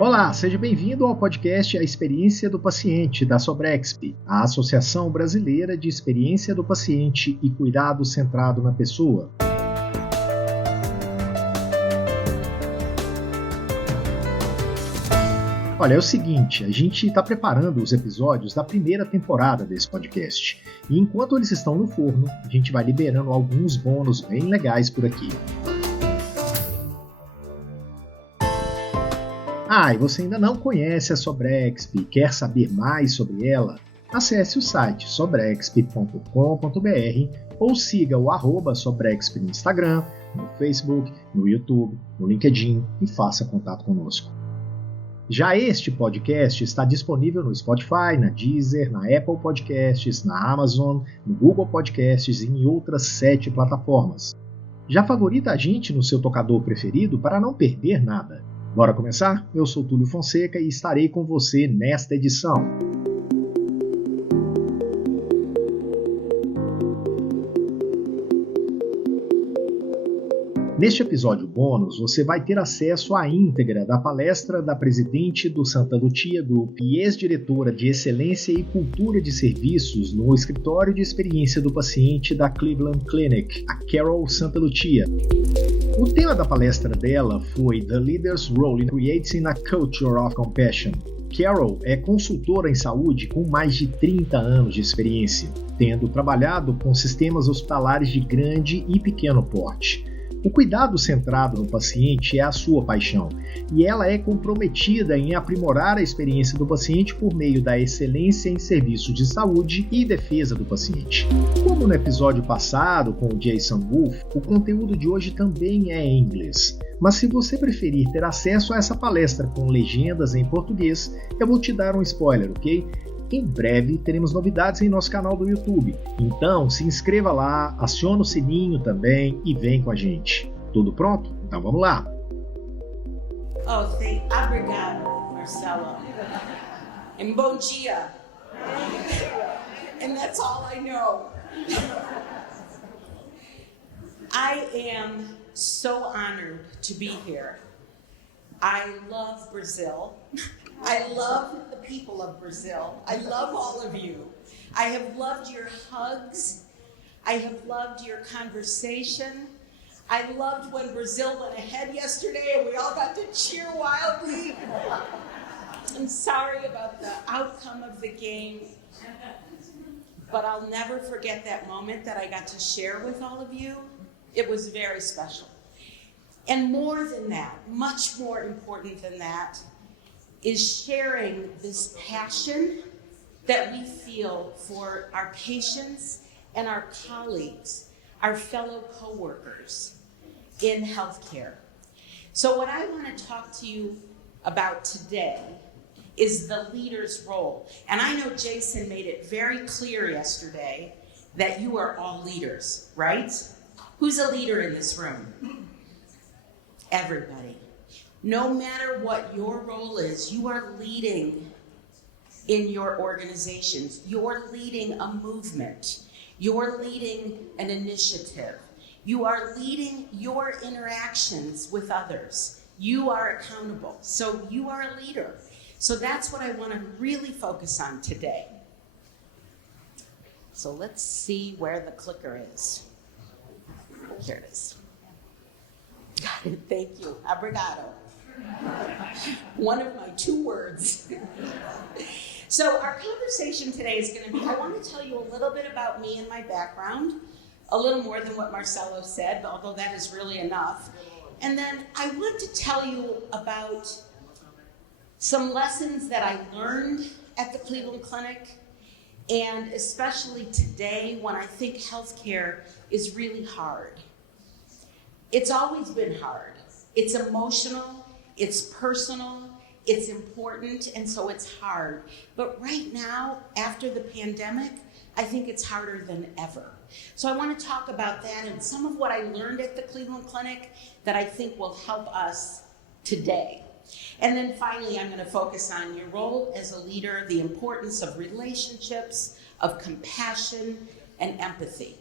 Olá, seja bem-vindo ao podcast A Experiência do Paciente, da Sobrexp, a Associação Brasileira de Experiência do Paciente e Cuidado Centrado na Pessoa. Olha, é o seguinte, a gente está preparando os episódios da primeira temporada desse podcast. E enquanto eles estão no forno, a gente vai liberando alguns bônus bem legais por aqui. E você ainda não conhece a Sobrexp e quer saber mais sobre ela? Acesse o site sobrexp.com.br ou siga o @Sobrexp no Instagram, no Facebook, no YouTube, no LinkedIn e faça contato conosco. Já este podcast está disponível no Spotify, na Deezer, na Apple Podcasts, na Amazon, no Google Podcasts e em outras 7 plataformas. Já favorita a gente no seu tocador preferido para não perder nada. Bora começar? Eu sou Túlio Fonseca e estarei com você nesta edição. Neste episódio bônus, você vai ter acesso à íntegra da palestra da Presidente do Santalucia Group e ex-diretora de Excelência e Cultura de Serviços no Escritório de Experiência do Paciente da Cleveland Clinic, a Carol Santalucia. O tema da palestra dela foi The Leader's Role in Creating a Culture of Compassion. Carol é consultora em saúde com mais de 30 anos de experiência, tendo trabalhado com sistemas hospitalares de grande e pequeno porte. O cuidado centrado no paciente é a sua paixão, e ela é comprometida em aprimorar a experiência do paciente por meio da excelência em serviços de saúde e defesa do paciente. Como no episódio passado com o Jason Wolf, o conteúdo de hoje também é em inglês. Mas se você preferir ter acesso a essa palestra com legendas em português, eu vou te dar um spoiler, ok? Em breve teremos novidades em nosso canal do YouTube, então se inscreva lá, aciona o sininho também e vem com a gente. Tudo pronto? Então vamos lá! Oh, say obrigado, Marcelo. And bom dia. And that's all I know. I am so honored to be here. I love Brazil. I love the people of Brazil. I love all of you. I have loved your hugs. I have loved your conversation. I loved when Brazil went ahead yesterday and we all got to cheer wildly. I'm sorry about the outcome of the game, but I'll never forget that moment that I got to share with all of you. It was very special. And more than that, much more important than that, is sharing this passion that we feel for our patients and our colleagues, our fellow coworkers in healthcare. So what I want to talk to you about today is the leader's role. And I know Jason made it very clear yesterday that you are all leaders, right? Who's a leader in this room? Everybody. No matter what your role is, you are leading in your organizations. You're leading a movement. You're leading an initiative. You are leading your interactions with others. You are accountable. So you are a leader. So that's what I want to really focus on today. So let's see where the clicker is. Here it is. Got it. Thank you. Obrigado. One of my 2 words. So our conversation today is going to be, I want to tell you a little bit about me and my background, a little more than what Marcelo said, although that is really enough. And then I want to tell you about some lessons that I learned at the Cleveland Clinic, and especially today when I think healthcare is really hard. It's always been hard. It's emotional. It's personal, it's important, and so it's hard. But right now, after the pandemic, I think it's harder than ever. So I want to talk about that and some of what I learned at the Cleveland Clinic that I think will help us today. And then finally, I'm going to focus on your role as a leader, the importance of relationships, of compassion, and empathy.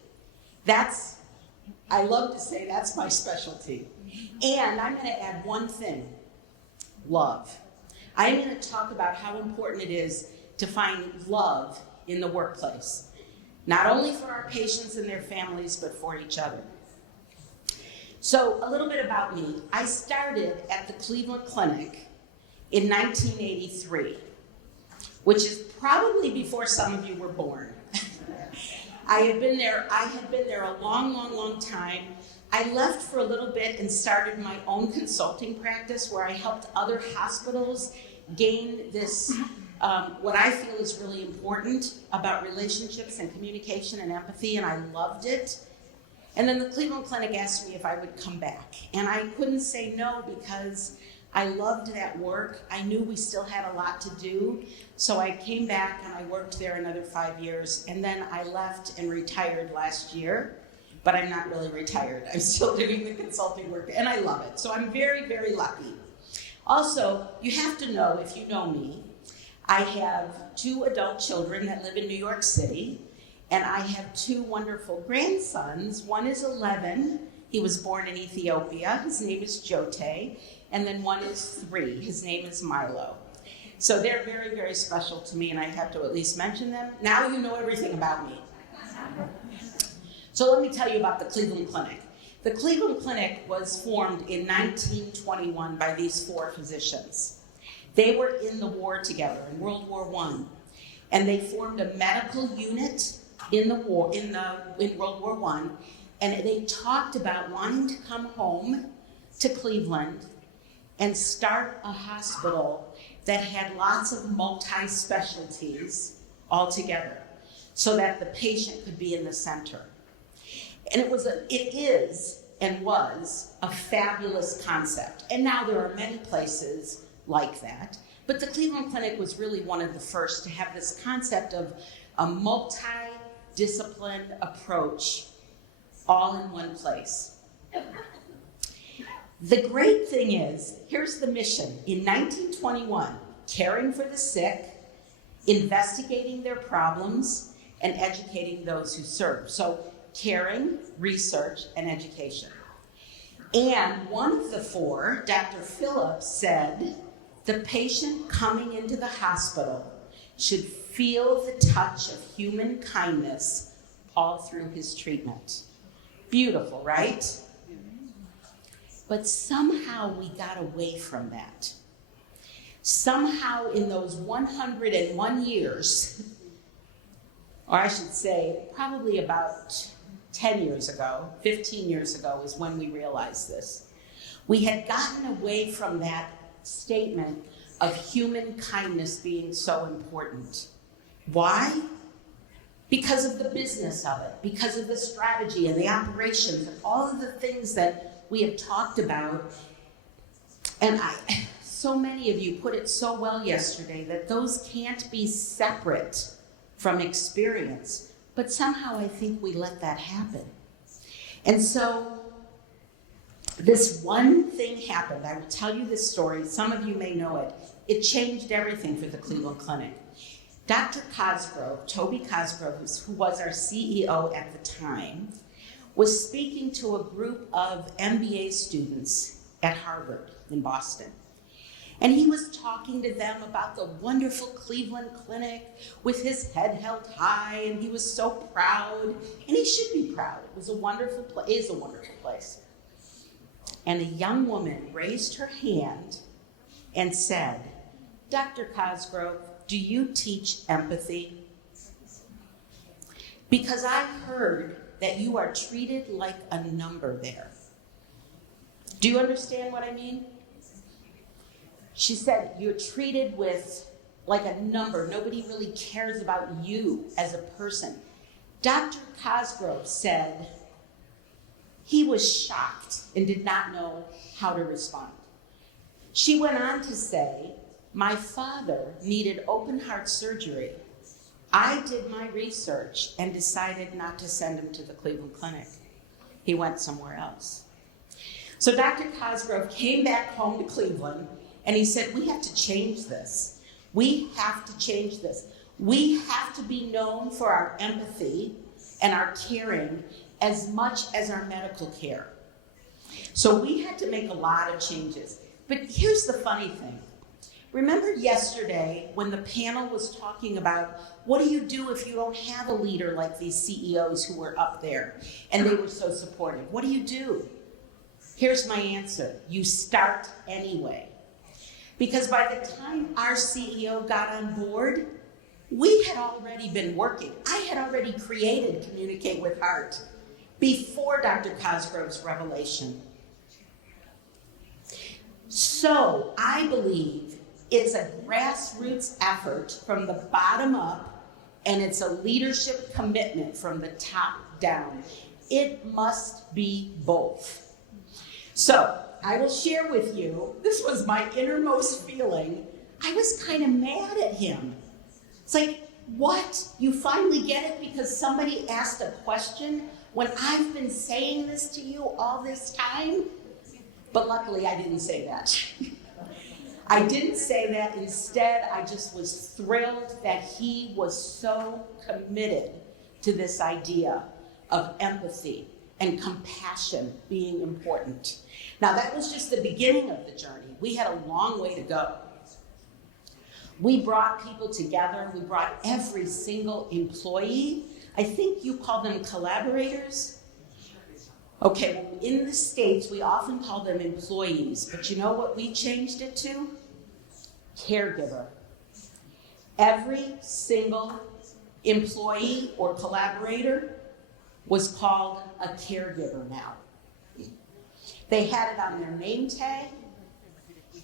I love to say that's my specialty. And I'm going to add one thing, love. I am going to talk about how important it is to find love in the workplace, not only for our patients and their families, but for each other. So a little bit about me. I started at the Cleveland Clinic in 1983, which is probably before some of you were born. I had been there a long time. I left for a little bit and started my own consulting practice where I helped other hospitals gain this, what I feel is really important about relationships and communication and empathy, and I loved it. And then the Cleveland Clinic asked me if I would come back. And I couldn't say no because I loved that work. I knew we still had a lot to do. So I came back and I worked there another 5 years. And then I left and retired last year. But I'm not really retired. I'm still doing the consulting work and I love it. So I'm very, very lucky. Also, you have to know, if you know me, I have 2 adult children that live in New York City. And I have 2 wonderful grandsons. One is 11. He was born in Ethiopia. His name is Jote. And then one is 3. His name is Milo. So they're very, very special to me, and I have to at least mention them. Now you know everything about me. So let me tell you about the Cleveland Clinic. The Cleveland Clinic was formed in 1921 by these 4 physicians. They were in the war together, in World War I. And they formed a medical unit in World War I, and they talked about wanting to come home to Cleveland and start a hospital that had lots of multi-specialties all together so that the patient could be in the center. And it is and was a fabulous concept. And now there are many places like that, but the Cleveland Clinic was really one of the first to have this concept of a multi-disciplined approach all in one place. The great thing is, here's the mission. In 1921, caring for the sick, investigating their problems, and educating those who serve. So caring, research, and education. And one of the 4, Dr. Phillips, said the patient coming into the hospital should feel the touch of human kindness all through his treatment. Beautiful, right? But somehow we got away from that. Somehow in those 101 years, or I should say probably about 10 years ago, 15 years ago is when we realized this. We had gotten away from that statement of human kindness being so important. Why? Because of the business of it, because of the strategy and the operations and all of the things that we have talked about. And so many of you put it so well yesterday that those can't be separate from experience. But somehow I think we let that happen. And so this one thing happened. I will tell you this story. Some of you may know it. It changed everything for the Cleveland Clinic. Dr. Cosgrove, Toby Cosgrove, who was our CEO at the time, was speaking to a group of MBA students at Harvard in Boston. And he was talking to them about the wonderful Cleveland Clinic with his head held high, and he was so proud, and he should be proud. It was a wonderful place, is a wonderful place. And a young woman raised her hand and said, Dr. Cosgrove, do you teach empathy? Because I heard that you are treated like a number there. Do you understand what I mean? She said, you're treated with like a number. Nobody really cares about you as a person. Dr. Cosgrove said he was shocked and did not know how to respond. She went on to say, my father needed open heart surgery. I did my research and decided not to send him to the Cleveland Clinic. He went somewhere else. So Dr. Cosgrove came back home to Cleveland and he said, we have to change this. We have to change this. We have to be known for our empathy and our caring as much as our medical care. So we had to make a lot of changes. But here's the funny thing. Remember yesterday when the panel was talking about what do you do if you don't have a leader like these CEOs who were up there and they were so supportive? What do you do? Here's my answer. You start anyway. Because by the time our CEO got on board, we had already been working. I had already created Communicate with Heart before Dr. Cosgrove's revelation. So I believe it's a grassroots effort from the bottom up, and it's a leadership commitment from the top down. It must be both. So I will share with you, this was my innermost feeling. I was kind of mad at him. It's like, what? You finally get it because somebody asked a question when I've been saying this to you all this time? But luckily I didn't say that. I didn't say that. Instead, I just was thrilled that he was so committed to this idea of empathy and compassion being important. Now, that was just the beginning of the journey. We had a long way to go. We brought people together. We brought every single employee. I think you call them collaborators. Okay, well, in the States, we often call them employees, but you know what we changed it to? Caregiver. Every single employee or collaborator was called a caregiver now. They had it on their name tag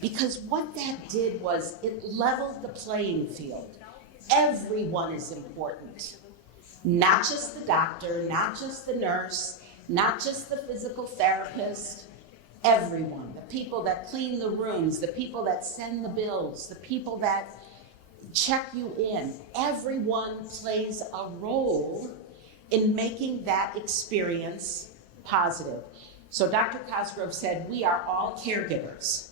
because what that did was it leveled the playing field. Everyone is important. Not just the doctor, not just the nurse, not just the physical therapist, everyone. The people that clean the rooms, the people that send the bills, the people that check you in. Everyone plays a role in making that experience positive. So Dr. Cosgrove said, we are all caregivers.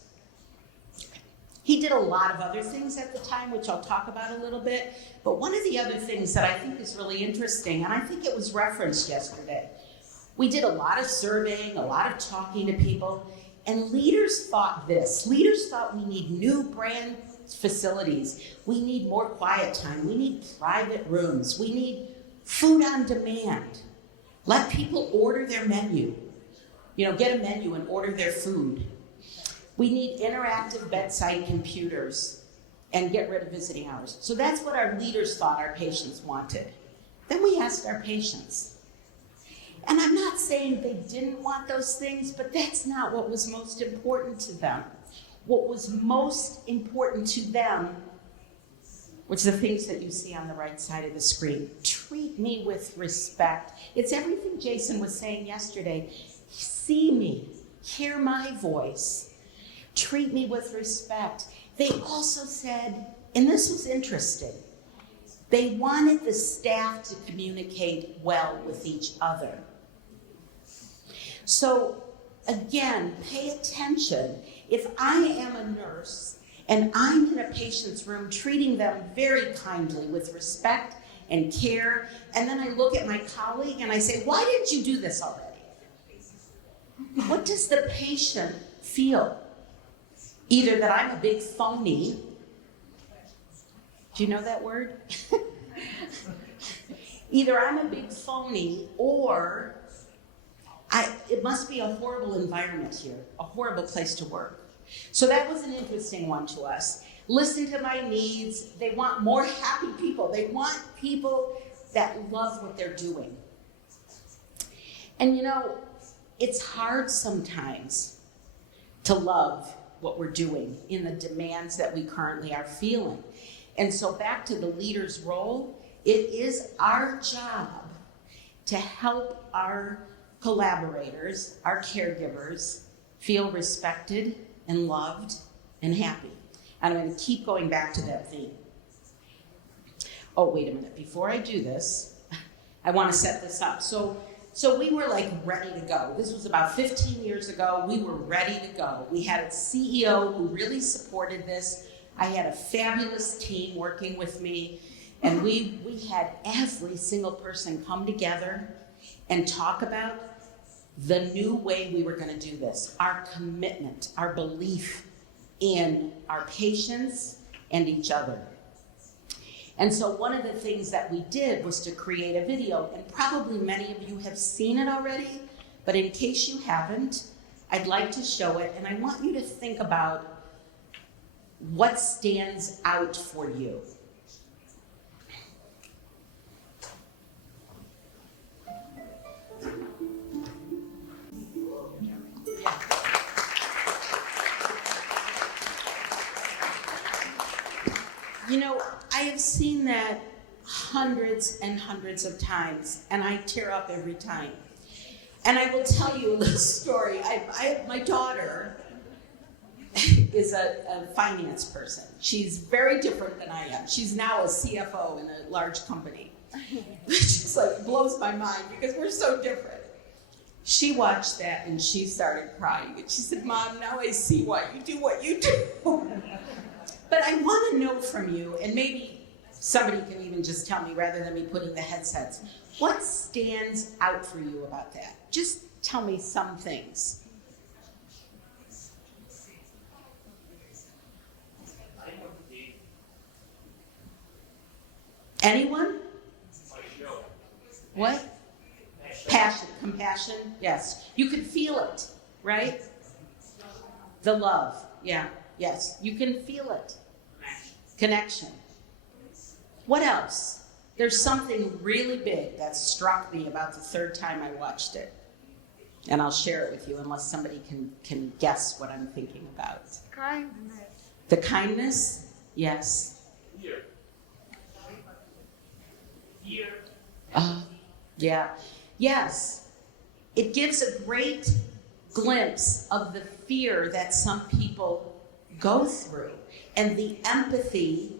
He did a lot of other things at the time, which I'll talk about a little bit. But one of the other things that I think is really interesting, and I think it was referenced yesterday, we did a lot of surveying, a lot of talking to people, and leaders thought this. Leaders thought we need new brand facilities. We need more quiet time. We need private rooms. We need food on demand. Let people order their menu. Get a menu and order their food. We need interactive bedside computers and get rid of visiting hours. So that's what our leaders thought our patients wanted. Then we asked our patients. And I'm not saying they didn't want those things, but that's not what was most important to them. What was most important to them was the things that you see on the right side of the screen. Treat me with respect. It's everything Jason was saying yesterday. See me, hear my voice, treat me with respect. They also said, and this was interesting, they wanted the staff to communicate well with each other. So again, pay attention. If I am a nurse and I'm in a patient's room treating them very kindly with respect and care, and then I look at my colleague and I say, why didn't you do this already? What does the patient feel? Either that I'm a big phony. Do you know that word? Either I'm a big phony or it must be a horrible environment here, a horrible place to work. So that was an interesting one to us. Listen to my needs. They want more happy people. They want people that love what they're doing. And it's hard sometimes to love what we're doing in the demands that we currently are feeling. And so back to the leader's role, it is our job to help our collaborators, our caregivers, feel respected and loved and happy. And I'm going to keep going back to that theme. Oh, wait a minute. Before I do this, I want to set this up. So we were ready to go. This was about 15 years ago. We were ready to go. We had a CEO who really supported this. I had a fabulous team working with me. And we had every single person come together and talk about the new way we were going to do this, our commitment, our belief in our patients and each other. And so one of the things that we did was to create a video, and probably many of you have seen it already, but in case you haven't, I'd like to show it, and I want you to think about what stands out for you. You know, I have seen that hundreds and hundreds of times, and I tear up every time. And I will tell you a little story. My daughter is a finance person. She's very different than I am. She's now a CFO in a large company. She's like, blows my mind because we're so different. She watched that and she started crying. And she said, Mom, now I see why you do what you do. But I want to know from you, and maybe somebody can even just tell me rather than me putting the headsets, what stands out for you about that? Just tell me some things. Anyone? What? Passion, compassion, yes. You can feel it, right? The love, yeah, yes. You can feel it. Connection. What else? There's something really big that struck me about the third time I watched it. And I'll share it with you unless somebody can guess what I'm thinking about. Kindness. The kindness? Yes. Fear. Yeah. Yes. It gives a great glimpse of the fear that some people go through and the empathy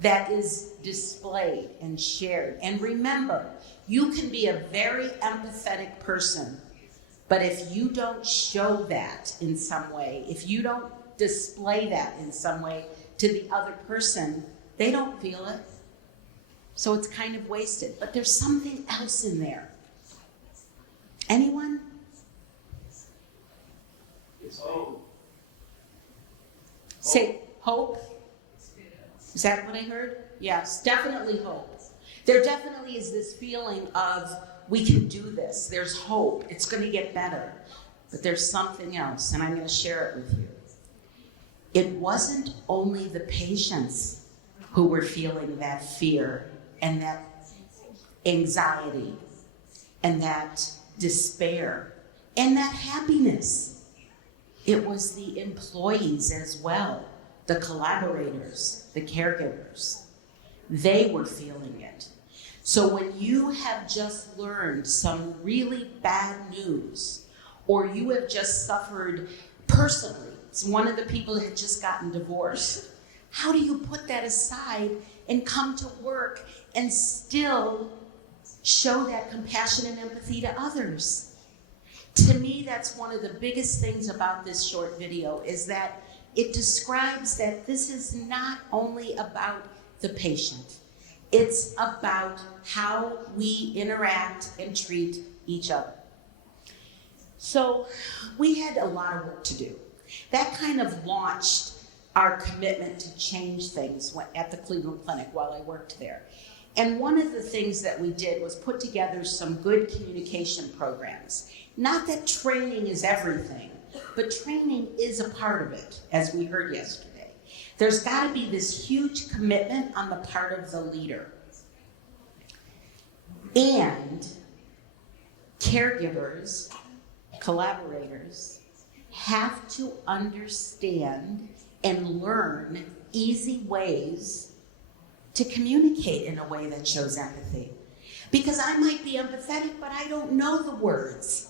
that is displayed and shared. And remember, you can be a very empathetic person, but if you don't show that in some way, if you don't display that in some way to the other person, they don't feel it. So it's kind of wasted. But there's something else in there. Anyone? It's hope. Say hope. Is that what I heard? Yes, definitely hope. There definitely is this feeling of we can do this. There's hope. It's going to get better. But there's something else, and I'm going to share it with you. It wasn't only the patients who were feeling that fear and that anxiety and that despair and that happiness. It was the employees as well, the collaborators, the caregivers. They were feeling it. So when you have just learned some really bad news, or you have just suffered personally, it's one of the people that had just gotten divorced, how do you put that aside and come to work and still show that compassion and empathy to others? To me, that's one of the biggest things about this short video, is that it describes that this is not only about the patient. It's about how we interact and treat each other. So we had a lot of work to do. That kind of launched our commitment to change things at the Cleveland Clinic while I worked there. And one of the things that we did was put together some good communication programs. Not that training is everything, but training is a part of it, as we heard yesterday. There's got to be this huge commitment on the part of the leader. And caregivers, collaborators, have to understand and learn easy ways to communicate in a way that shows empathy. Because I might be empathetic, but I don't know the words.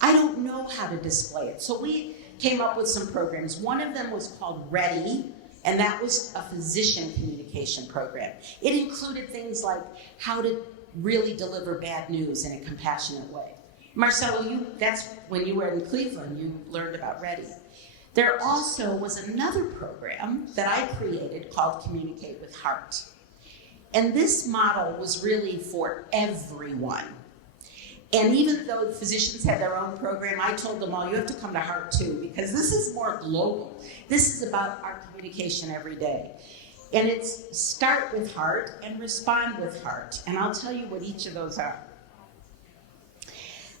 I don't know how to display it. So we came up with some programs. One of them was called Ready, and that was a physician communication program. It included things like how to really deliver bad news in a compassionate way. Marcelo, that's when you were in Cleveland, you learned about Ready. There also was another program that I created called Communicate with Heart. And this model was really for everyone. And even though physicians had their own program, I told them all, you have to come to Heart too, because this is more global. This is about our communication every day. And it's start with heart and respond with heart. And I'll tell you what each of those are.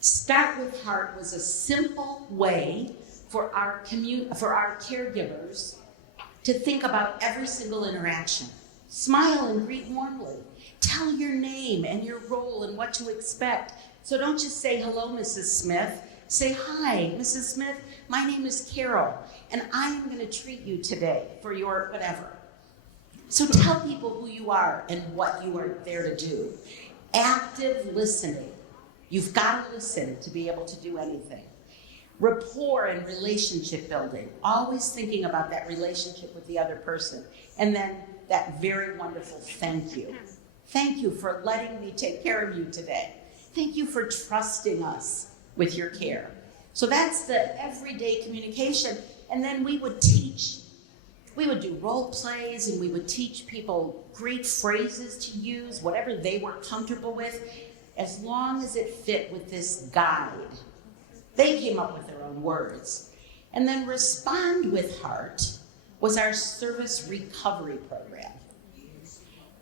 Start with heart was a simple way for our caregivers to think about every single interaction. Smile and greet warmly. Tell your name and your role and what to expect. So don't just say, hello, Mrs. Smith. Say, hi, Mrs. Smith. My name is Carol, and I am going to treat you today for your whatever. So tell people who you are and what you are there to do. Active listening. You've got to listen to be able to do anything. Rapport and relationship building. Always thinking about that relationship with the other person. And then that very wonderful thank you. Thank you for letting me take care of you today. Thank you for trusting us with your care. So that's the everyday communication. And then we would teach. We would do role plays, and we would teach people great phrases to use, whatever they were comfortable with, as long as it fit with this guide. They came up with their own words. And then Respond with Heart was our service recovery program.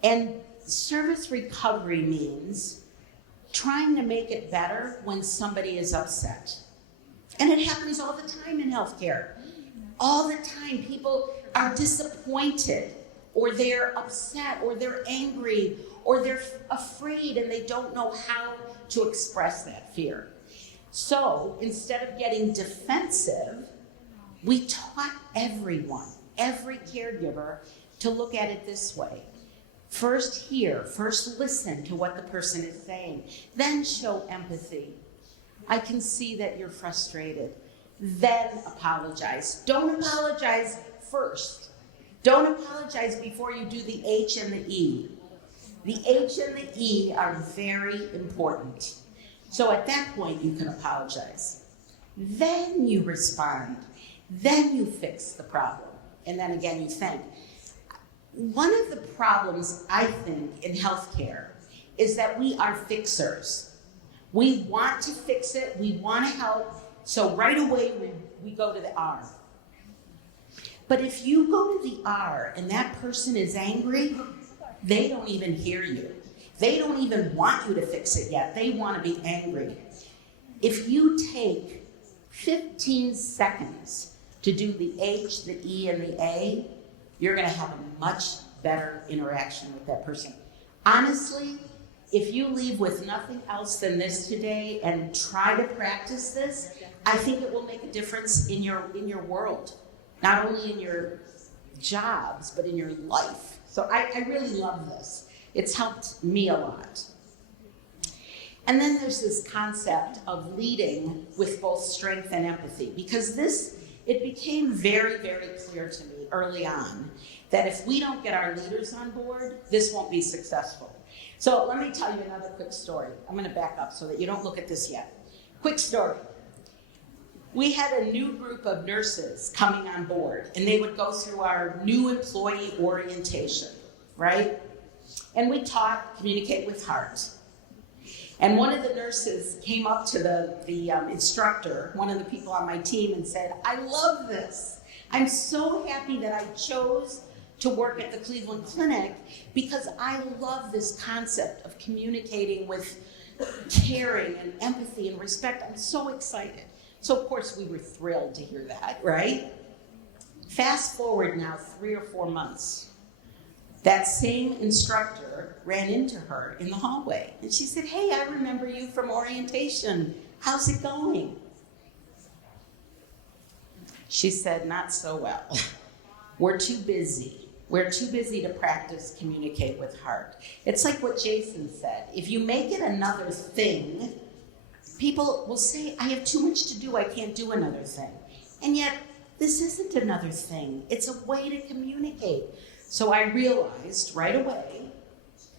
And service recovery means trying to make it better when somebody is upset. And it happens all the time in healthcare. All the time, people are disappointed, or they're upset, or they're angry, or they're afraid, and they don't know how to express that fear. So instead of getting defensive, we taught everyone, every caregiver, to look at it this way. First hear, first listen to what the person is saying, then show empathy. I can see that you're frustrated. Then apologize. Don't apologize first. Don't apologize before you do the H and the E. The H and the E are very important. So at that point, you can apologize. Then you respond. Then you fix the problem. And then again, you thank. One of the problems, I think, in healthcare is that we are fixers. We want to fix it. We want to help. So right away, we go to the R. But if you go to the R and that person is angry, they don't even hear you. They don't even want you to fix it yet. They want to be angry. If you take 15 seconds to do the H, the E, and the A, you're going to have a much better interaction with that person. Honestly, if you leave with nothing else than this today and try to practice this, I think it will make a difference in your world, not only in your jobs, but in your life. So I really love this. It's helped me a lot. And then there's this concept of leading with both strength and empathy, because it became very, very clear to me early on that if we don't get our leaders on board, this won't be successful. So let me tell you another quick story. I'm going to back up so that you don't look at this yet. Quick story. We had a new group of nurses coming on board, and they would go through our new employee orientation, right? And we taught Communicate with Heart. And one of the nurses came up to the instructor, one of the people on my team, and said, I love this. I'm so happy that I chose to work at the Cleveland Clinic because I love this concept of communicating with caring and empathy and respect. I'm so excited. So of course we were thrilled to hear that, right? Fast forward now 3 or 4 months. That same instructor ran into her in the hallway, and she said, hey, I remember you from orientation. How's it going? She said, not so well. We're too busy. We're too busy to practice Communicate with Heart. It's like what Jason said. If you make it another thing, people will say, I have too much to do. I can't do another thing. And yet, this isn't another thing. It's a way to communicate. So I realized right away,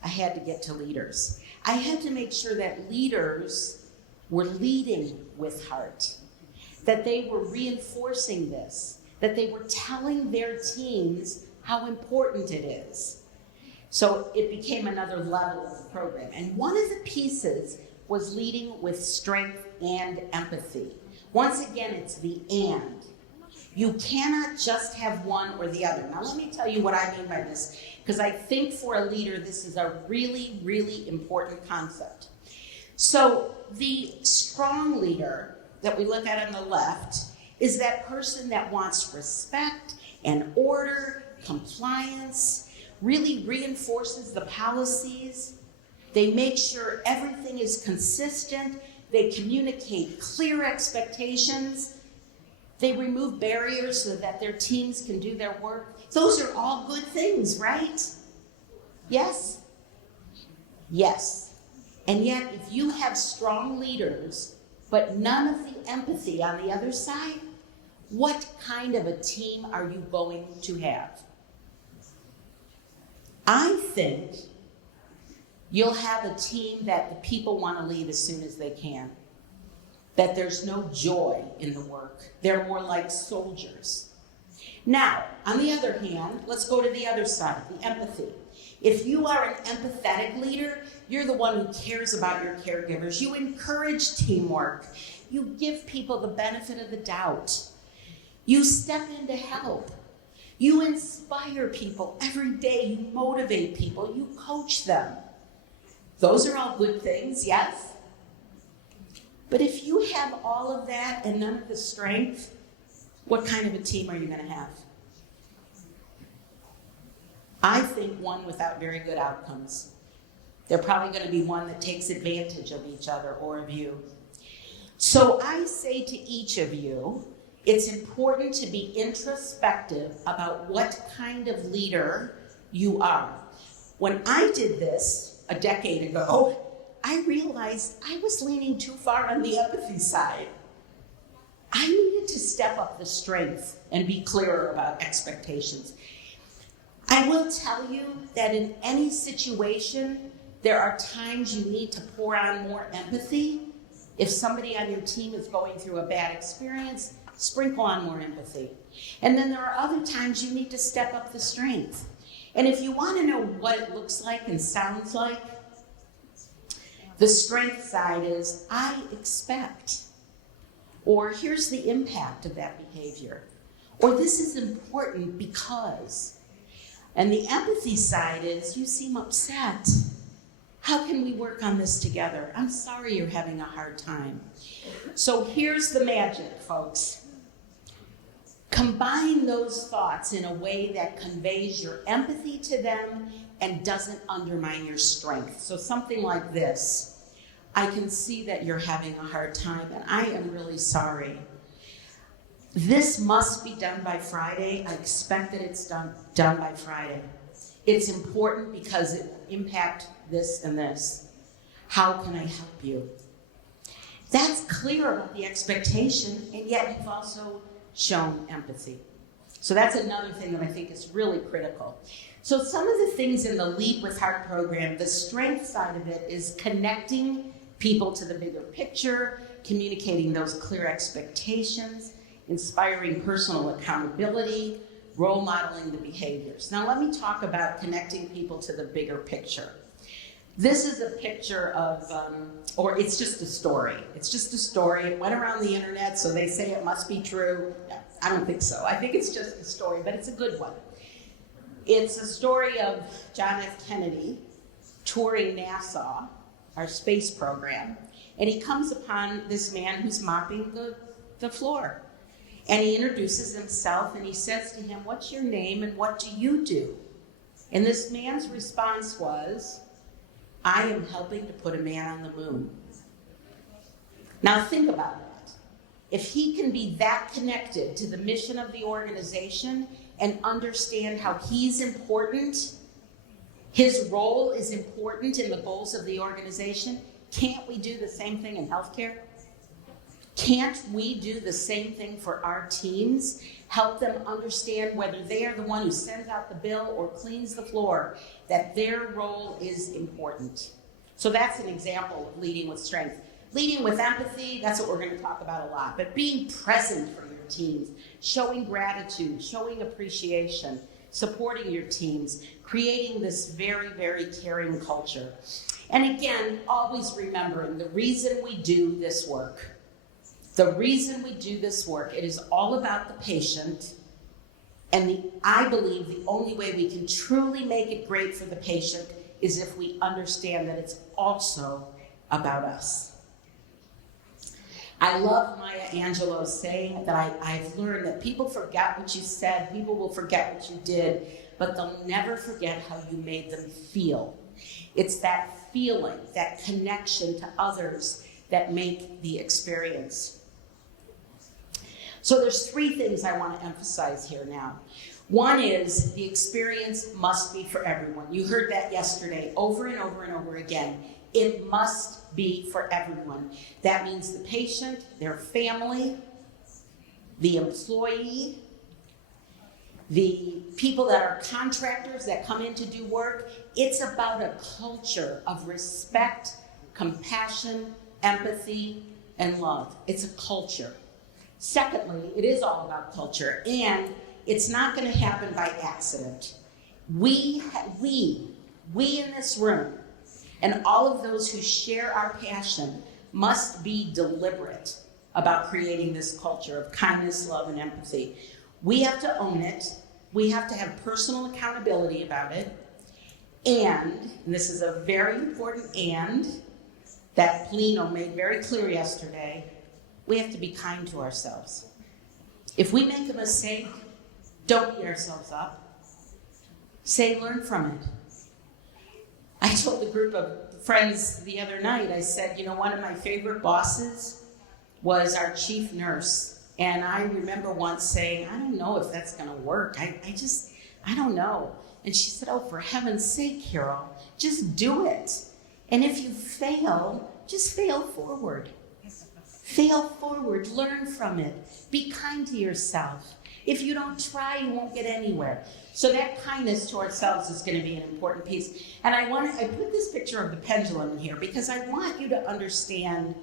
I had to get to leaders. I had to make sure that leaders were leading with heart, that they were reinforcing this, that they were telling their teams how important it is. So it became another level of the program. And one of the pieces was leading with strength and empathy. Once again, it's the and. You cannot just have one or the other. Now, let me tell you what I mean by this, because I think for a leader, this is a really, really important concept. So the strong leader that we look at on the left is that person that wants respect and order, compliance, really reinforces the policies. They make sure everything is consistent. They communicate clear expectations. They remove barriers so that their teams can do their work. Those are all good things, right? Yes? Yes. And yet, if you have strong leaders, but none of the empathy on the other side, what kind of a team are you going to have? I think you'll have a team that the people want to leave as soon as they can. That there's no joy in the work. They're more like soldiers. Now, on the other hand, let's go to the other side, the empathy. If you are an empathetic leader, you're the one who cares about your caregivers. You encourage teamwork. You give people the benefit of the doubt. You step in to help. You inspire people every day. You motivate people. You coach them. Those are all good things, yes? But if you have all of that and none of the strength, what kind of a team are you going to have? I think one without very good outcomes. They're probably going to be one that takes advantage of each other or of you. So I say to each of you, it's important to be introspective about what kind of leader you are. When I did this a decade ago, I realized I was leaning too far on the empathy side. I needed to step up the strength and be clearer about expectations. I will tell you that in any situation, there are times you need to pour on more empathy. If somebody on your team is going through a bad experience, sprinkle on more empathy. And then there are other times you need to step up the strength. And if you want to know what it looks like and sounds like, the strength side is, I expect. Or here's the impact of that behavior. Or this is important because. And the empathy side is, you seem upset. How can we work on this together? I'm sorry you're having a hard time. So here's the magic, folks. Combine those thoughts in a way that conveys your empathy to them and doesn't undermine your strength. So something like this. I can see that you're having a hard time, and I am really sorry. This must be done by Friday. I expect that it's done by Friday. It's important because it will impact this and this. How can I help you? That's clear about the expectation, and yet you've also shown empathy. So that's another thing that I think is really critical. So some of the things in the Lead with Heart program, the strength side of it is connecting people to the bigger picture, communicating those clear expectations, inspiring personal accountability, role modeling the behaviors. Now let me talk about connecting people to the bigger picture. This is a picture of, or it's just a story. It's just a story. It went around the internet, so they say it must be true. No, I don't think so. I think it's just a story, but it's a good one. It's a story of John F. Kennedy touring NASA, our space program, and he comes upon this man who's mopping the floor. And he introduces himself and he says to him, "What's your name and what do you do?" And this man's response was, "I am helping to put a man on the moon." Now think about that. If he can be that connected to the mission of the organization and understand how he's important, his role is important in the goals of the organization, can't we do the same thing in healthcare? Can't we do the same thing for our teams? Help them understand whether they are the one who sends out the bill or cleans the floor, that their role is important. So that's an example of leading with strength. Leading with empathy, that's what we're going to talk about a lot. But being present for your teams, showing gratitude, showing appreciation, supporting your teams, creating this very, very caring culture. And again, always remembering the reason we do this work. The reason we do this work, it is all about the patient. And I believe the only way we can truly make it great for the patient is if we understand that it's also about us. I love Maya Angelou's saying that I've learned that people forget what you said, people will forget what you did, but they'll never forget how you made them feel. It's that feeling, that connection to others that make the experience. So there's three things I want to emphasize here now. One is the experience must be for everyone. You heard that yesterday over and over and over again. It must be for everyone. That means the patient, their family, the employee, the people that are contractors that come in to do work. It's about a culture of respect, compassion, empathy, and love. It's a culture. Secondly, it is all about culture, and it's not going to happen by accident. We in this room, and all of those who share our passion must be deliberate about creating this culture of kindness, love, and empathy. We have to own it. We have to have personal accountability about it. And this is a very important and that Polino made very clear yesterday, we have to be kind to ourselves. If we make a mistake, don't beat ourselves up. Say, learn from it. I told a group of friends the other night, I said, one of my favorite bosses was our chief nurse. And I remember once saying, I don't know if that's going to work. I don't know. And she said, oh, for heaven's sake, Carol, just do it. And if you fail, just fail forward. Fail forward, learn from it. Be kind to yourself. If you don't try, you won't get anywhere. So that kindness to ourselves is going to be an important piece. And I put this picture of the pendulum in here because I want you to understand,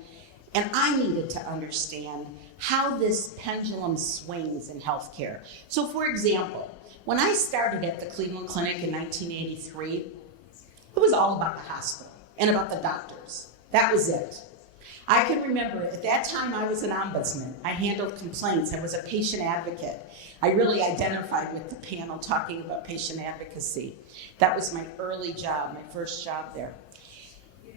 and I needed to understand, how this pendulum swings in healthcare. So for example, when I started at the Cleveland Clinic in 1983, it was all about the hospital and about the doctors. That was it. I can remember at that time I was an ombudsman. I handled complaints. I was a patient advocate. I really identified with the panel talking about patient advocacy. That was my early job, my first job there.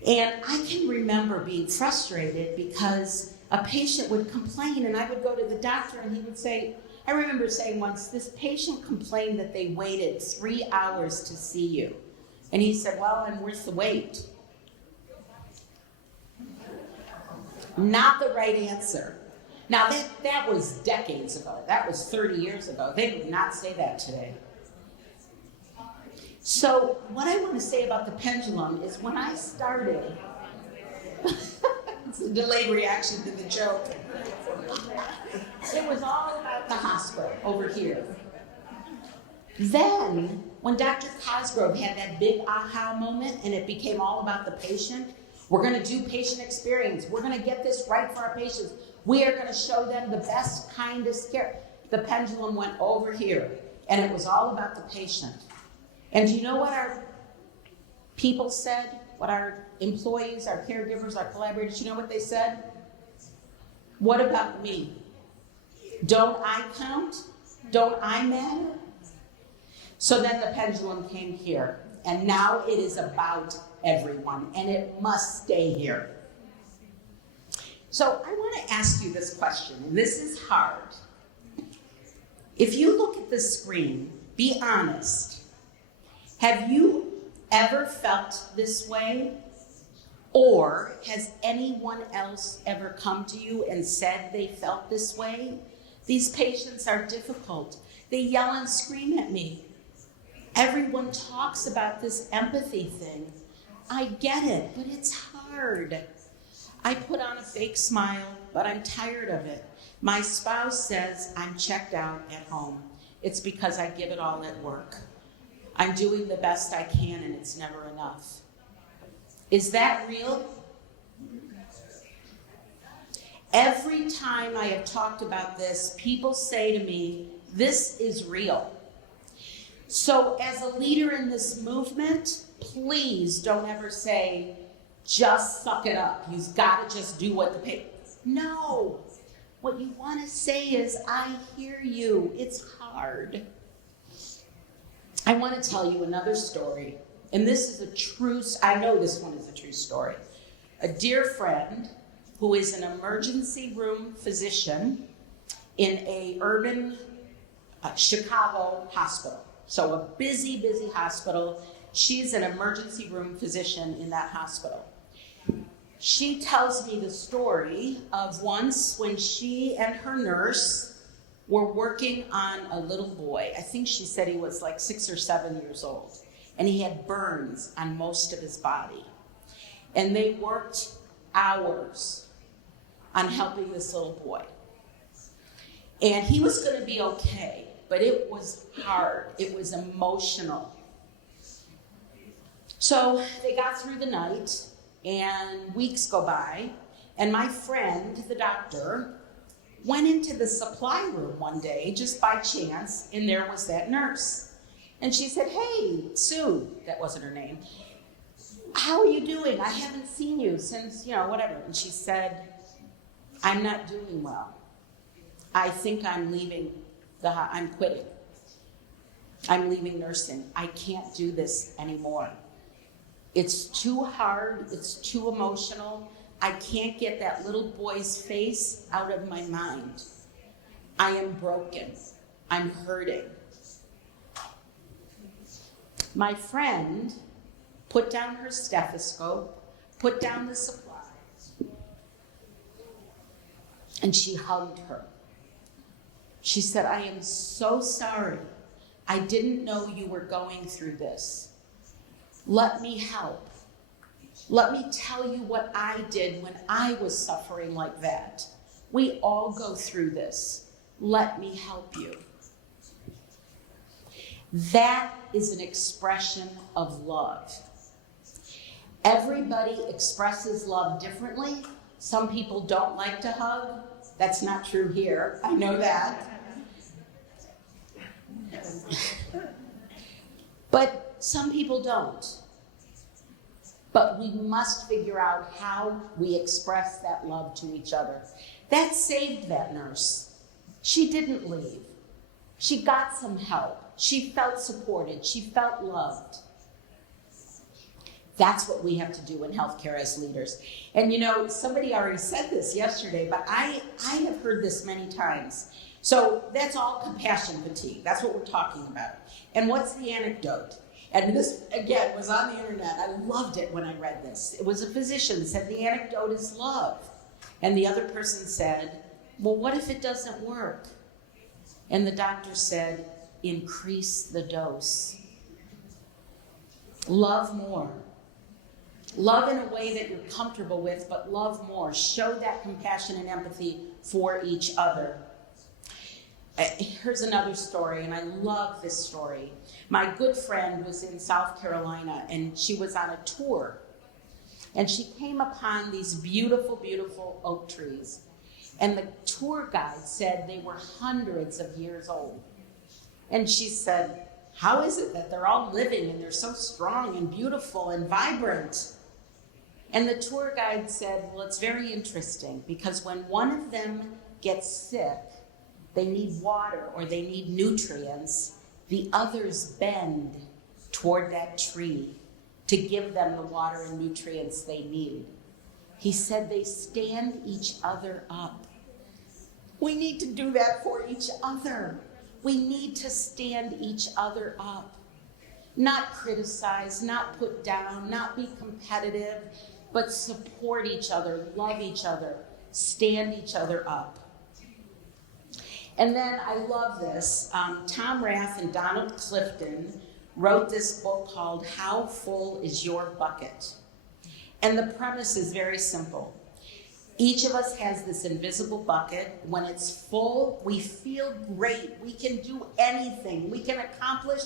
And I can remember being frustrated because a patient would complain and I would go to the doctor and he would say, I remember saying once, this patient complained that they waited 3 hours to see you. And he said, well, I'm worth the wait. Not the right answer. Now that was decades ago. That was 30 years ago. They would not say that today. So what I want to say about the pendulum is when I started, it's a delayed reaction to the joke. It was all about the hospital over here. Then, when Dr. Cosgrove had that big aha moment and it became all about the patient, we're going to do patient experience. We're going to get this right for our patients. We are going to show them the best, kindest care. The pendulum went over here, and it was all about the patient. And do you know what our people said? What our employees, our caregivers, our collaborators, you know what they said? What about me? Don't I count? Don't I matter? So then the pendulum came here, and now it is about everyone, and it must stay here. So I want to ask you this question, and this is hard. If you look at the screen, be honest. Have you ever felt this way? Or has anyone else ever come to you and said they felt this way? These patients are difficult. They yell and scream at me. Everyone talks about this empathy thing. I get it, but it's hard. I put on a fake smile, but I'm tired of it. My spouse says I'm checked out at home. It's because I give it all at work. I'm doing the best I can and it's never enough. Is that real? Every time I have talked about this, people say to me, this is real. So as a leader in this movement, please don't ever say, just suck it up. You've got to just do what the paper. No. What you want to say is, I hear you. It's hard. I want to tell you another story. And this is a true, I know this one is a true story. A dear friend who is an emergency room physician in a urban Chicago hospital. So a busy, busy hospital. She's an emergency room physician in that hospital. She tells me the story of once when she and her nurse were working on a little boy. I think she said he was like 6 or 7 years old. And he had burns on most of his body. And they worked hours on helping this little boy. And he was going to be okay, but it was hard. It was emotional. So they got through the night, and weeks go by, and my friend, the doctor, went into the supply room one day, just by chance, and there was that nurse. And she said, hey, Sue, that wasn't her name, how are you doing? I haven't seen you since, whatever. And she said, I'm not doing well. I think I'm leaving I'm quitting. I'm leaving nursing. I can't do this anymore. It's too hard, it's too emotional. I can't get that little boy's face out of my mind. I am broken. I'm hurting. My friend put down her stethoscope, put down the supplies, and she hugged her. She said, I am so sorry. I didn't know you were going through this. Let me help. Let me tell you what I did when I was suffering like that. We all go through this. Let me help you. That is an expression of love. Everybody expresses love differently. Some people don't like to hug. That's not true here. I know that. But some people don't. But we must figure out how we express that love to each other. That saved that nurse. She didn't leave. She got some help. She felt supported. She felt loved. That's what we have to do in healthcare as leaders. And somebody already said this yesterday, but I have heard this many times. So that's all compassion fatigue. That's what we're talking about. And what's the anecdote? And this, again, was on the internet. I loved it when I read this. It was a physician that said the anecdote is love. And the other person said, well, what if it doesn't work? And the doctor said, increase the dose. Love more. Love in a way that you're comfortable with, but love more. Show that compassion and empathy for each other. Here's another story, and I love this story. My good friend was in South Carolina, and she was on a tour. And she came upon these beautiful, beautiful oak trees. And the tour guide said they were hundreds of years old. And she said, how is it that they're all living and they're so strong and beautiful and vibrant? And the tour guide said, well, it's very interesting because when one of them gets sick, they need water or they need nutrients, the others bend toward that tree to give them the water and nutrients they need. He said they stand each other up. We need to do that for each other. We need to stand each other up. Not criticize, not put down, not be competitive, but support each other, love each other, stand each other up. And then I love this. Tom Rath and Donald Clifton wrote this book called How Full Is Your Bucket? And the premise is very simple. Each of us has this invisible bucket. When it's full, we feel great. We can do anything. We can accomplish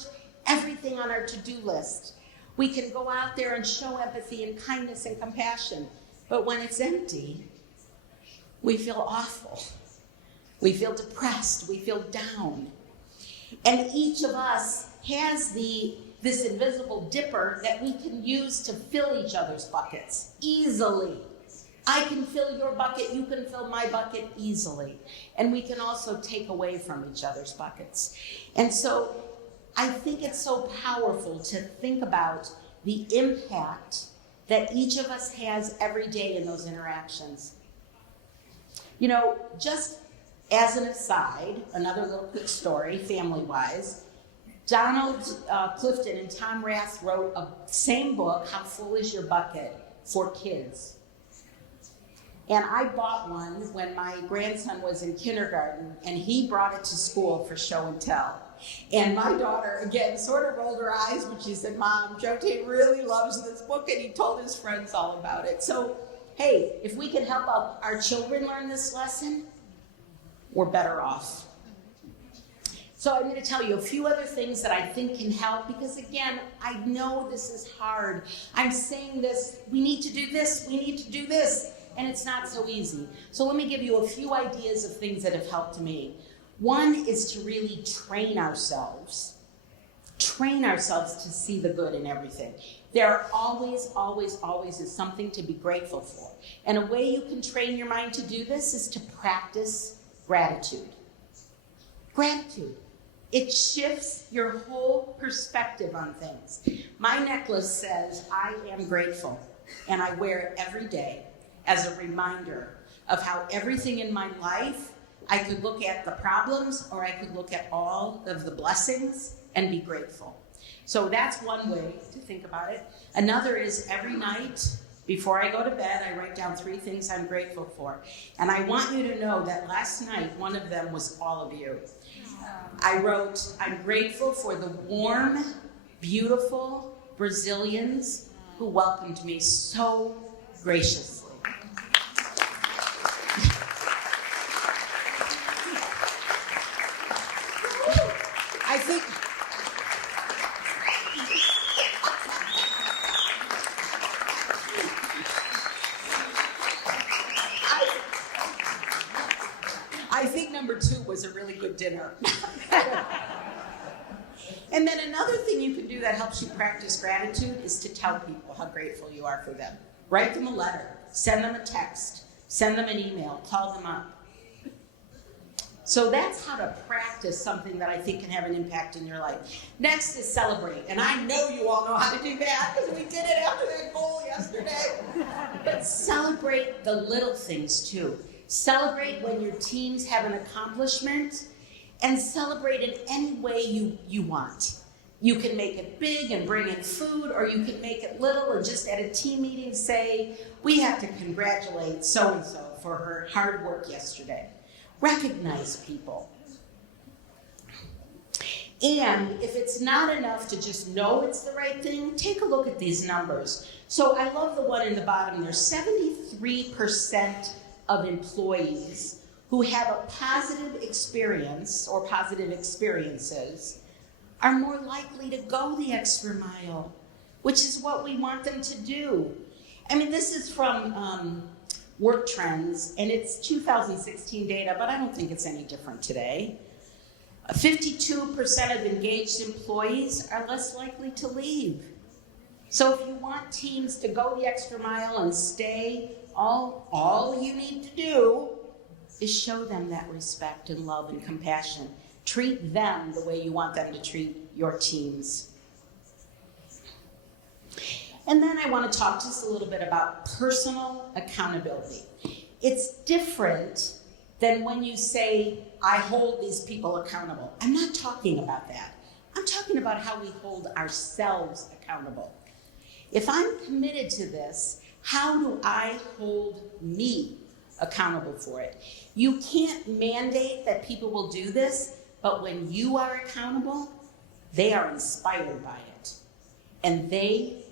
everything on our to-do list. We can go out there and show empathy and kindness and compassion. But when it's empty, we feel awful. We feel depressed. We feel down. And each of us has this invisible dipper that we can use to fill each other's buckets easily. I can fill your bucket, you can fill my bucket easily. And we can also take away from each other's buckets. And so I think it's so powerful to think about the impact that each of us has every day in those interactions. You know, just as an aside, another little quick story, family-wise, Donald Clifton and Tom Rath wrote a same book, How Full Is Your Bucket, for kids. And I bought one when my grandson was in kindergarten, and he brought it to school for show and tell. And my daughter, again, sort of rolled her eyes, but she said, Mom, Joe Tate really loves this book, and he told his friends all about it. So, hey, if we can help our children learn this lesson, we're better off. So I'm going to tell you a few other things that I think can help, because again, I know this is hard. I'm saying this, we need to do this, we need to do this, and it's not so easy. So let me give you a few ideas of things that have helped me. One is to really train ourselves to see the good in everything. There always is something to be grateful for. And a way you can train your mind to do this is to practice gratitude. Gratitude. It shifts your whole perspective on things. My necklace says, I am grateful, and I wear it every day as a reminder of how everything in my life, I could look at the problems or I could look at all of the blessings and be grateful. So that's one way to think about it. Another is every night before I go to bed, I write down 3 things I'm grateful for. And I want you to know that last night, one of them was all of you. I wrote, I'm grateful for the warm, beautiful Brazilians who welcomed me so graciously. I think number 2 was a really good dinner. And then another thing you can do that helps you practice gratitude is to tell people how grateful you are for them. Write them a letter, send them a text, send them an email, call them up. So that's how to practice something that I think can have an impact in your life. Next is celebrate. And I know you all know how to do that because we did it after that goal yesterday. But celebrate the little things too. Celebrate when your teams have an accomplishment, and celebrate in any way you want. You can make it big and bring in food, or you can make it little and just at a team meeting say, we have to congratulate so-and-so for her hard work yesterday. Recognize people. And if it's not enough to just know it's the right thing, take a look at these numbers. So I love the one in the bottom there. 73% of employees who have a positive experience or positive experiences are more likely to go the extra mile, which is what we want them to do. I mean, this is from Work Trends, and it's 2016 data, but I don't think it's any different today. 52% of engaged employees are less likely to leave. So if you want teams to go the extra mile and stay, all you need to do is show them that respect and love and compassion. Treat them the way you want them to treat your teams. And then I want to talk just a little bit about personal accountability. It's different than when you say, I hold these people accountable. I'm not talking about that. I'm talking about how we hold ourselves accountable. If I'm committed to this, how do I hold me accountable for it? You can't mandate that people will do this, but when you are accountable, they are inspired by it. And they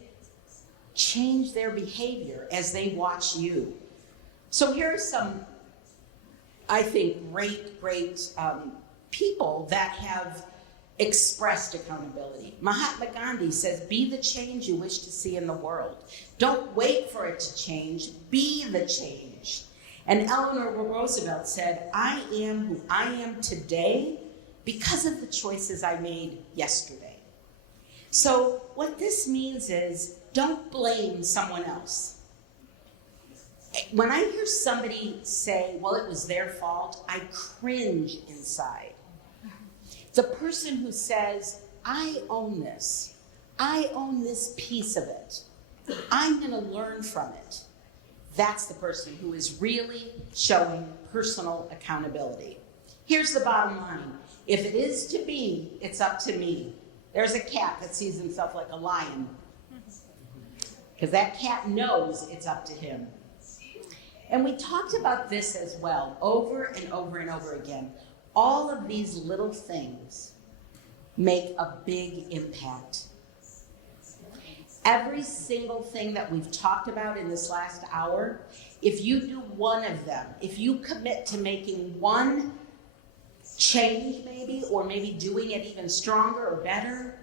change their behavior as they watch you. So here are some, I think, great people that have expressed accountability. Mahatma Gandhi says, be the change you wish to see in the world. Don't wait for it to change, be the change. And Eleanor Roosevelt said, I am who I am today because of the choices I made yesterday. So what this means is don't blame someone else. When I hear somebody say, well, it was their fault, I cringe inside. The person who says, I own this. I own this piece of it. I'm going to learn from it. That's the person who is really showing personal accountability. Here's the bottom line. If it is to be, it's up to me. There's a cat that sees himself like a lion, because that cat knows it's up to him. And we talked about this as well, over and over and over again. All of these little things make a big impact. Every single thing that we've talked about in this last hour, if you do one of them, if you commit to making one change maybe, or maybe doing it even stronger or better,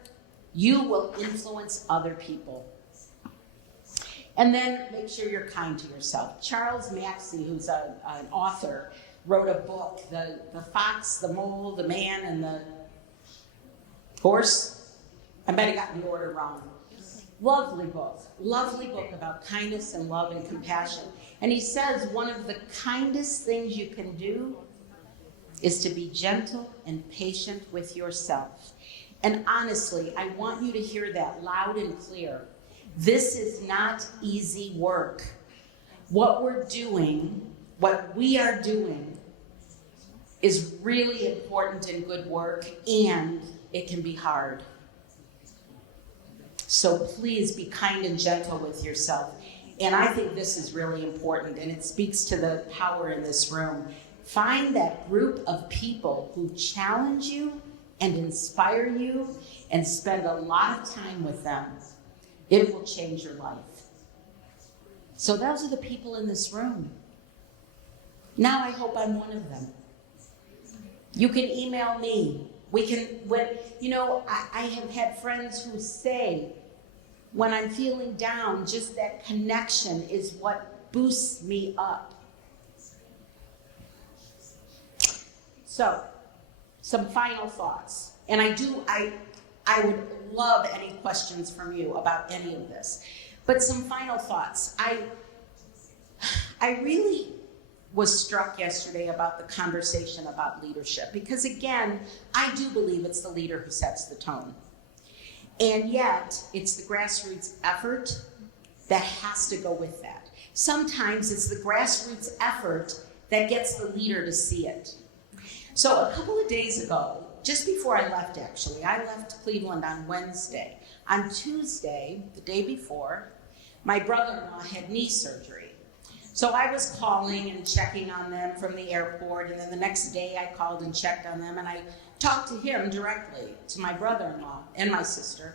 you will influence other people. And then make sure you're kind to yourself. Charles Maxey, who's an author, wrote a book, The Fox, the Mole, the Man, and the Horse. I might have gotten the order wrong. Lovely book about kindness and love and compassion. And he says one of the kindest things you can do is to be gentle and patient with yourself. And honestly, I want you to hear that loud and clear. This is not easy work. What we are doing is really important and good work, and it can be hard. So please be kind and gentle with yourself. And I think this is really important, and it speaks to the power in this room. Find that group of people who challenge you and inspire you, and spend a lot of time with them. It will change your life. So those are the people in this room. Now I hope I'm one of them. You can email me. I have had friends who say, when I'm feeling down, just that connection is what boosts me up. So, some final thoughts. And I would love any questions from you about any of this. But some final thoughts. I really was struck yesterday about the conversation about leadership, because again, I do believe it's the leader who sets the tone. And yet, it's the grassroots effort that has to go with that. Sometimes it's the grassroots effort that gets the leader to see it. So a couple of days ago, just before I left actually, I left Cleveland on Wednesday. On Tuesday, the day before, my brother-in-law had knee surgery. So I was calling and checking on them from the airport, and then the next day I called and checked on them, and I talked to him directly, to my brother-in-law and my sister,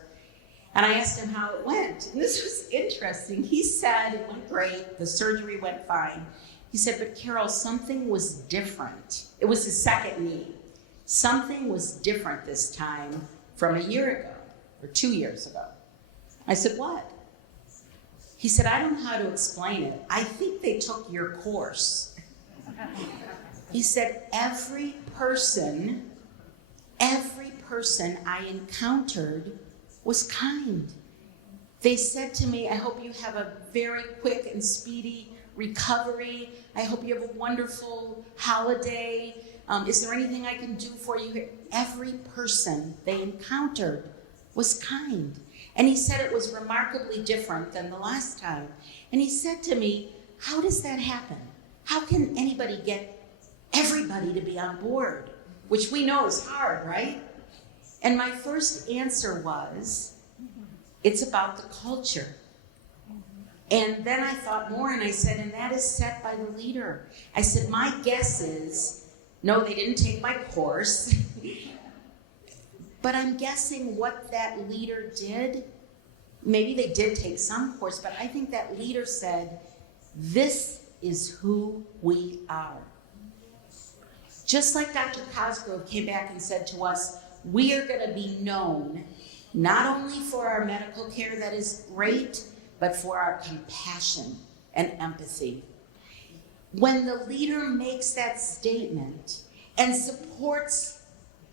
and I asked him how it went. And this was interesting. He said it went great, the surgery went fine. He said, but Carol, something was different. It was his second knee. Something was different this time from a year ago, or 2 years ago. I said, what? He said, I don't know how to explain it. I think they took your course. He said, every person I encountered was kind. They said to me, I hope you have a very quick and speedy recovery. I hope you have a wonderful holiday. Is there anything I can do for you here? Every person they encountered was kind. And he said it was remarkably different than the last time. And he said to me, how does that happen? How can anybody get everybody to be on board? Which we know is hard, right? And my first answer was, it's about the culture. And then I thought more, and I said, and that is set by the leader. I said, my guess is, no, they didn't take my course, but I'm guessing what that leader did, maybe they did take some course, but I think that leader said, this is who we are. Just like Dr. Cosgrove came back and said to us, we are going to be known not only for our medical care that is great, but for our compassion and empathy. When the leader makes that statement and supports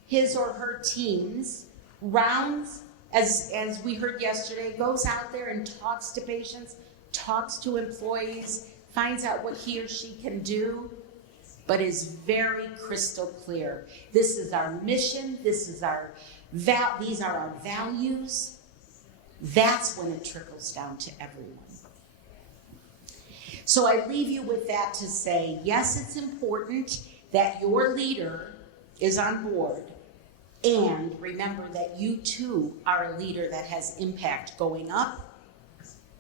his or her teams, rounds as we heard yesterday, goes out there and talks to patients, talks to employees, finds out what he or she can do, but is very crystal clear. This is our mission, these are our values. That's when it trickles down to everyone. So I leave you with that to say, yes, it's important that your leader is on board, and remember that you too are a leader that has impact going up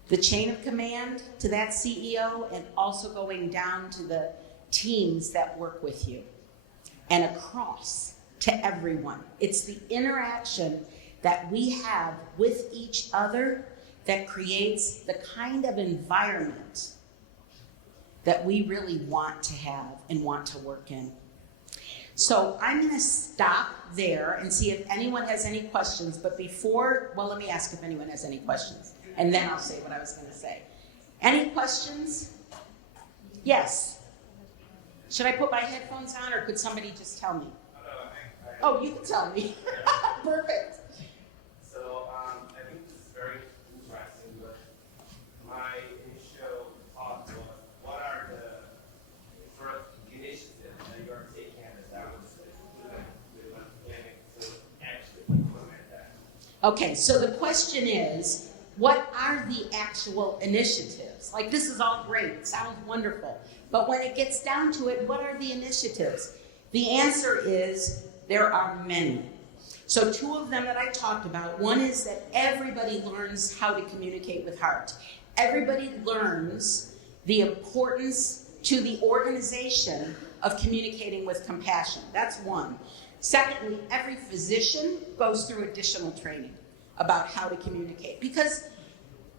the chain of command to that CEO and also going down to the teams that work with you and across to everyone. It's the interaction that we have with each other that creates the kind of environment that we really want to have and want to work in. So I'm going to stop there and see if anyone has any questions. But let me ask if anyone has any questions, and then I'll say what I was going to say. Any questions? Yes. Should I put my headphones on, or could somebody just tell me? Oh, you can tell me. Perfect. So I think this is very interesting, but my initial thought was, what are the sort of initiatives that you are taking at the Cleveland Clinic to actually implement that? Okay, so the question is, what are the actual initiatives? Like, this is all great, sounds wonderful, but when it gets down to it, what are the initiatives? The answer is, there are many. So two of them that I talked about, one is that everybody learns how to communicate with heart. Everybody learns the importance to the organization of communicating with compassion. That's one. Secondly, every physician goes through additional training about how to communicate. Because,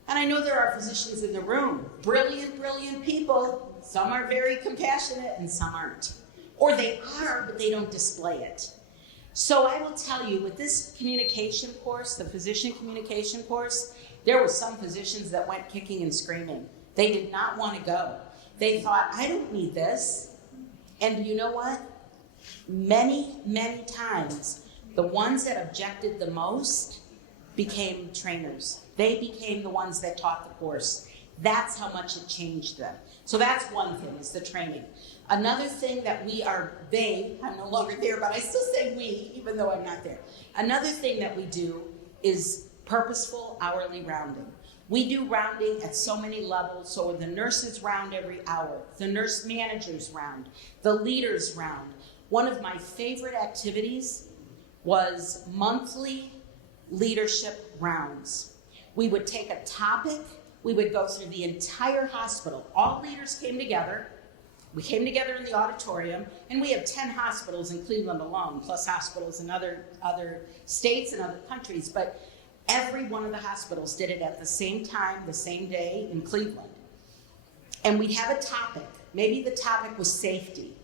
and I know there are physicians in the room, brilliant, brilliant people. Some are very compassionate and some aren't. Or they are, but they don't display it. So I will tell you, with this communication course, the physician communication course, there were some physicians that went kicking and screaming. They did not want to go. They thought, I don't need this. And you know what? Many, many times, the ones that objected the most became trainers. They became the ones that taught the course. That's how much it changed them. So that's one thing, is the training. Another thing that I'm no longer there, but I still say we, even though I'm not there. Another thing that we do is purposeful hourly rounding. We do rounding at so many levels. So the nurses round every hour, the nurse managers round, the leaders round. One of my favorite activities was monthly leadership rounds. We would take a topic, we would go through the entire hospital. All leaders came together. We came together in the auditorium, and we have 10 hospitals in Cleveland alone, plus hospitals in other states and other countries, but every one of the hospitals did it at the same time, the same day in Cleveland. And we'd have a topic. Maybe the topic was safety.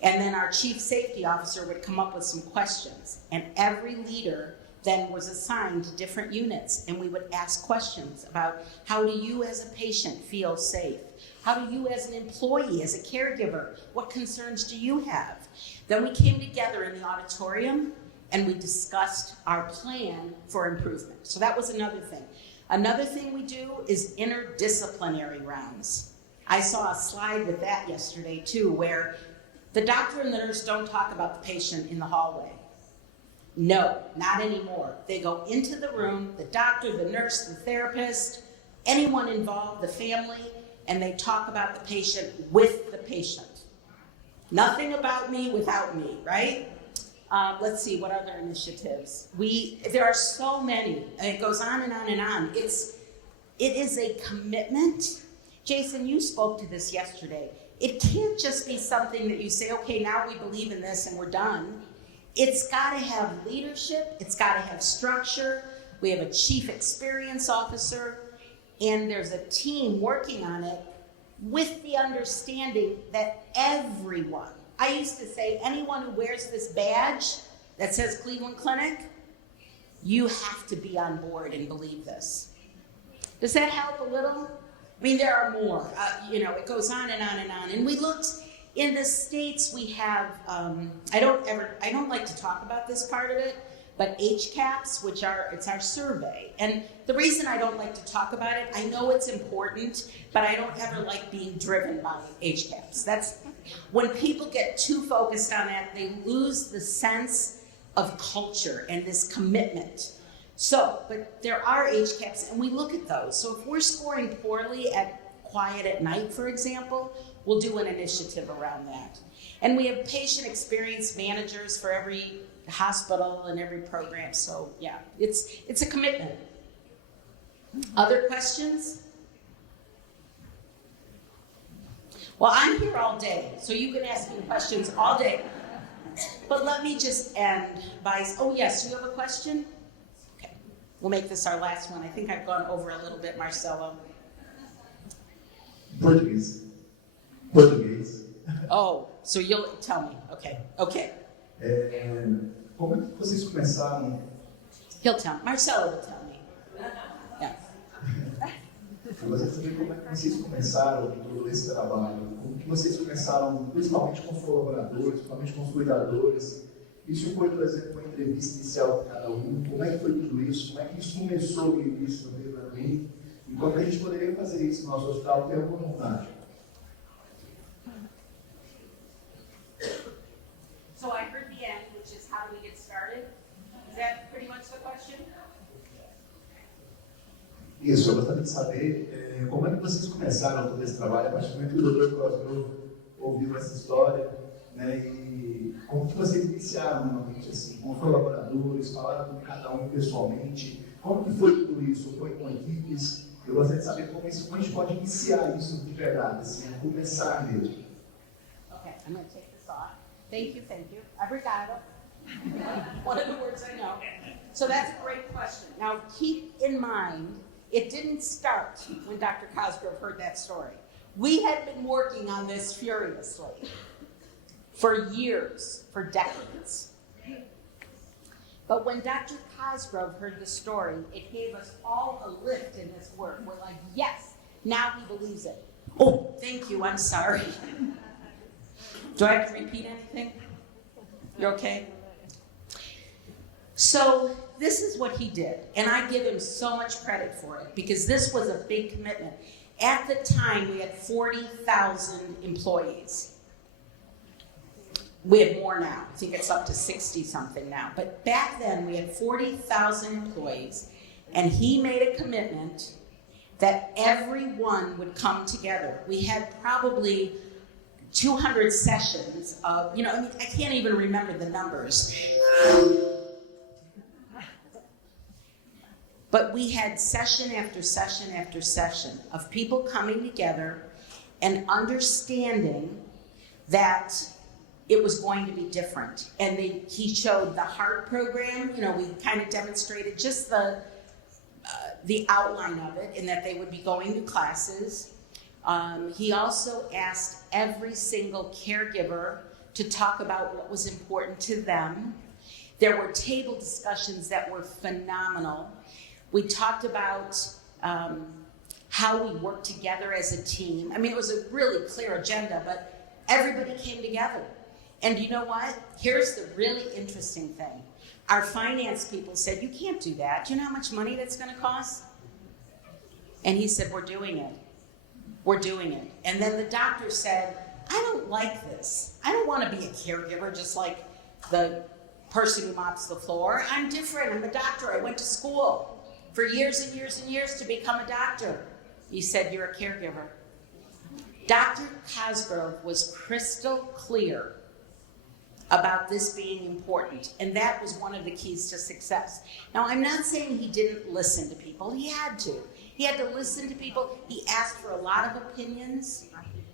And then our chief safety officer would come up with some questions, and every leader then was assigned to different units, and we would ask questions about, how do you as a patient feel safe? How do you as an employee, as a caregiver, what concerns do you have? Then we came together in the auditorium and we discussed our plan for improvement. So that was another thing. Another thing we do is interdisciplinary rounds. I saw a slide with that yesterday too, where the doctor and the nurse don't talk about the patient in the hallway. No, not anymore. They go into the room, the doctor, the nurse, the therapist, anyone involved, the family, and they talk about the patient with the patient. Nothing about me without me, right? Let's see, what other initiatives? There are so many, and it goes on and on and on. It is a commitment. Jason, you spoke to this yesterday. It can't just be something that you say, okay, now we believe in this and we're done. It's got to have leadership. It's got to have structure. We have a chief experience officer, and there's a team working on it with the understanding that everyone, I used to say, anyone who wears this badge that says Cleveland Clinic, you have to be on board and believe this. Does that help a little? I mean, there are more. It goes on and on and on. And we looked in the States. We have. I don't like to talk about this part of it, But HCAHPS, it's our survey. And the reason I don't like to talk about it, I know it's important, but I don't ever like being driven by HCAHPS. When people get too focused on that, they lose the sense of culture and this commitment. So, but there are HCAHPS, and we look at those. So if we're scoring poorly at quiet at night, for example, we'll do an initiative around that. And we have patient experience managers for every hospital and every program. So yeah, it's a commitment. Other questions? Well, I'm here all day, so you can ask me questions all day. But let me just end by, oh yes, you have a question? Okay, we'll make this our last one. I think I've gone over a little bit, Marcelo. Português. Oh, so you'll tell me. Okay. Como é que vocês começaram? He'll tell me. Marcelo will tell me. Yeah. Eu gostaria de saber como é que vocês começaram todo esse trabalho. Como que vocês começaram, principalmente com os colaboradores, principalmente com os cuidadores. Isso foi, por exemplo, uma entrevista inicial com cada um. Como é que foi tudo isso? Como é que isso começou no início no Cleveland Clinic? E como a gente poderia fazer isso no nosso hospital, ter alguma vontade? So I heard the end, which is how do we get started? Is that pretty much the question? Isso, eu gostaria de saber como é que vocês começaram todo esse trabalho, a partir do momento que o Dr. Cosgrove ouviu essa história, né, e como que vocês iniciaram normalmente, assim, com os colaboradores, falaram com cada um pessoalmente, como que foi tudo isso? Foi com equipes? Eu gostaria de saber como a gente pode iniciar isso de verdade, assim, a começar mesmo. Okay, I'm going to take this off. Thank you. Obrigado. One of the words I know. So that's a great question. Now keep in mind, it didn't start when Dr. Cosgrove heard that story. We had been working on this furiously for years, for decades. But when Dr. Cosgrove heard the story, it gave us all a lift in this work. We're like, yes, now he believes it. Oh, thank you, I'm sorry. Do I have to repeat anything? You're okay? So this is what he did, and I give him so much credit for it because this was a big commitment. At the time, we had 40,000 employees. We have more now. I think it's up to 60-something now. But back then, we had 40,000 employees, and he made a commitment that everyone would come together. We had probably 200 sessions of, I can't even remember the numbers. But we had session after session after session of people coming together and understanding that it was going to be different. And he showed the HEART program. We kind of demonstrated just the outline of it, and that they would be going to classes. He also asked every single caregiver to talk about what was important to them. There were table discussions that were phenomenal. We talked about how we work together as a team. I mean, it was a really clear agenda, but everybody came together. And you know what? Here's the really interesting thing. Our finance people said, you can't do that. Do you know how much money that's going to cost? And he said, we're doing it. We're doing it. And then the doctor said, I don't like this. I don't want to be a caregiver just like the person who mops the floor. I'm different. I'm a doctor. I went to school for years and years and years to become a doctor. He said, you're a caregiver. Dr. Cosgrove was crystal clear about this being important, and that was one of the keys to success. Now, I'm not saying he didn't listen to people. He had to. He had to listen to people. He asked for a lot of opinions,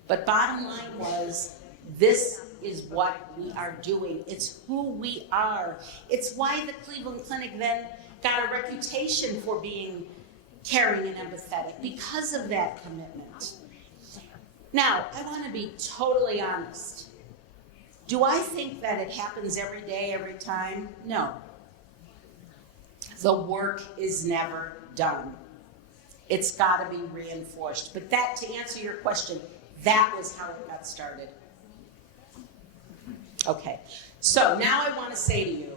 but bottom line was, this is what we are doing. It's who we are. It's why the Cleveland Clinic then got a reputation for being caring and empathetic, because of that commitment. Now, I want to be totally honest. Do I think that it happens every day, every time? No. The work is never done. It's got to be reinforced. But that, to answer your question, that was how it got started. Okay, so now I want to say to you,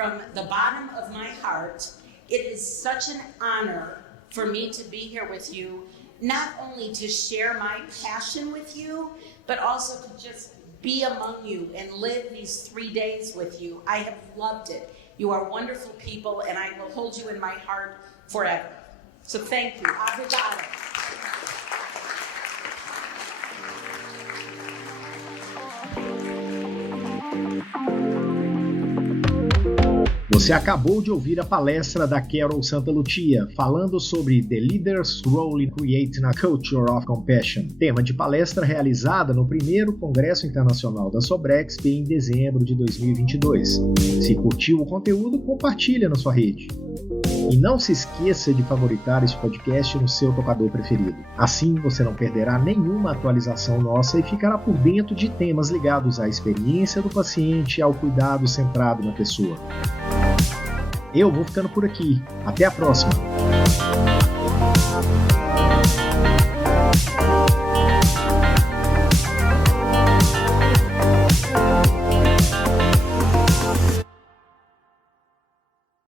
from the bottom of my heart, it is such an honor for me to be here with you, not only to share my passion with you, but also to just be among you and live these 3 days with you. I have loved it. You are wonderful people, and I will hold you in my heart forever. So thank you. Obrigada. Você acabou de ouvir a palestra da Carol Santalucia, falando sobre The Leader's Role in Creating a Culture of Compassion, tema de palestra realizada no primeiro Congresso Internacional da Sobrexp em dezembro de 2022. Se curtiu o conteúdo, compartilha na sua rede. E não se esqueça de favoritar este podcast no seu tocador preferido. Assim você não perderá nenhuma atualização nossa e ficará por dentro de temas ligados à experiência do paciente e ao cuidado centrado na pessoa. Eu vou ficando por aqui. Até a próxima!